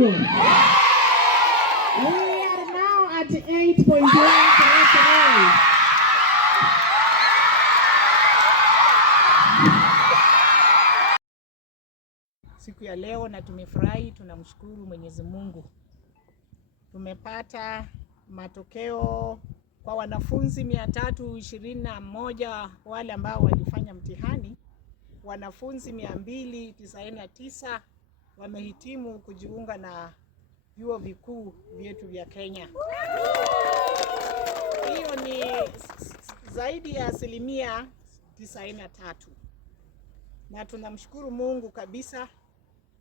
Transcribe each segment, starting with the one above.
wenu. We are now at 8.1. Siku ya leo na tumefurahi, tunamshukuru Mwenyezi Mungu. Tumepata matokeo kwa wanafunzi 321 wale ambao walifanya mtihani. Wanafunzi 299 wamehitimu kujiunga na vyuo vikuu vyetu vya Kenya. Hiyo ni zaidi ya 93%. Na tunamshukuru Mungu kabisa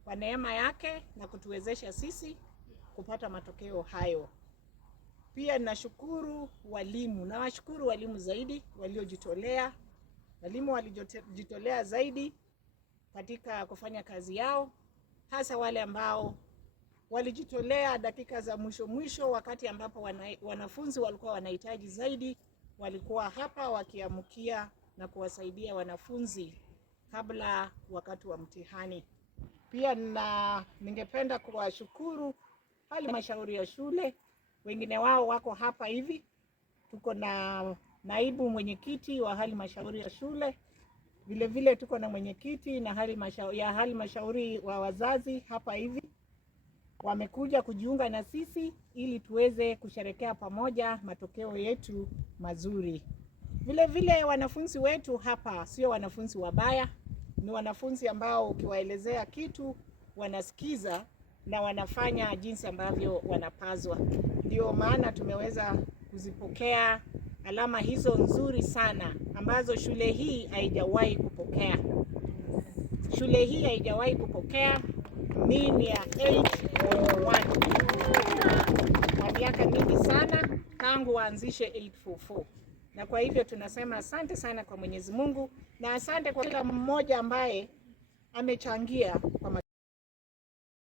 kwa neema yake na kutuwezesha sisi kupata matokeo hayo. Pia ninashukuru walimu. Nawashukuru walimu zaidi waliojitolea. Walimu walijitolea zaidi katika kufanya kazi yao, hasa wale ambao walijitolea dakika za mwisho wakati ambapo wanafunzi walikuwa wanahitaji zaidi, walikuwa hapa wakiamkia na kuwasaidia wanafunzi kabla wakati wa mtihani. Pia ningependa kuwashukuru halmashauri ya shule, wengine wao wako hapa hivi. Tuko na naibu mwenyekiti wa halmashauri ya shule, vile vile tuko na mwenyekiti na halmashauri wa wazazi hapa hivi. Wamekuja kujiunga na sisi ili tuweze kusherekea pamoja matokeo yetu mazuri. Vile vile wanafunzi wetu hapa sio wanafunzi wabaya, ni wanafunzi ambao ukiwaelezea kitu wanasikiza na wanafanya jinsi ambavyo wanapazwa. Ndio maana tumeweza kuzipokea alama hizo nzuri sana ambazo shule hii haijawahi kupokea. Shule hii haijawahi kupokea mean ya 8.1 kwa miaka mingi sana tangu waanzishe 844. Na kwa hivyo tunasema asante sana kwa Mwenyezi Mungu na asante kwa kila mmoja ambaye amechangia kwa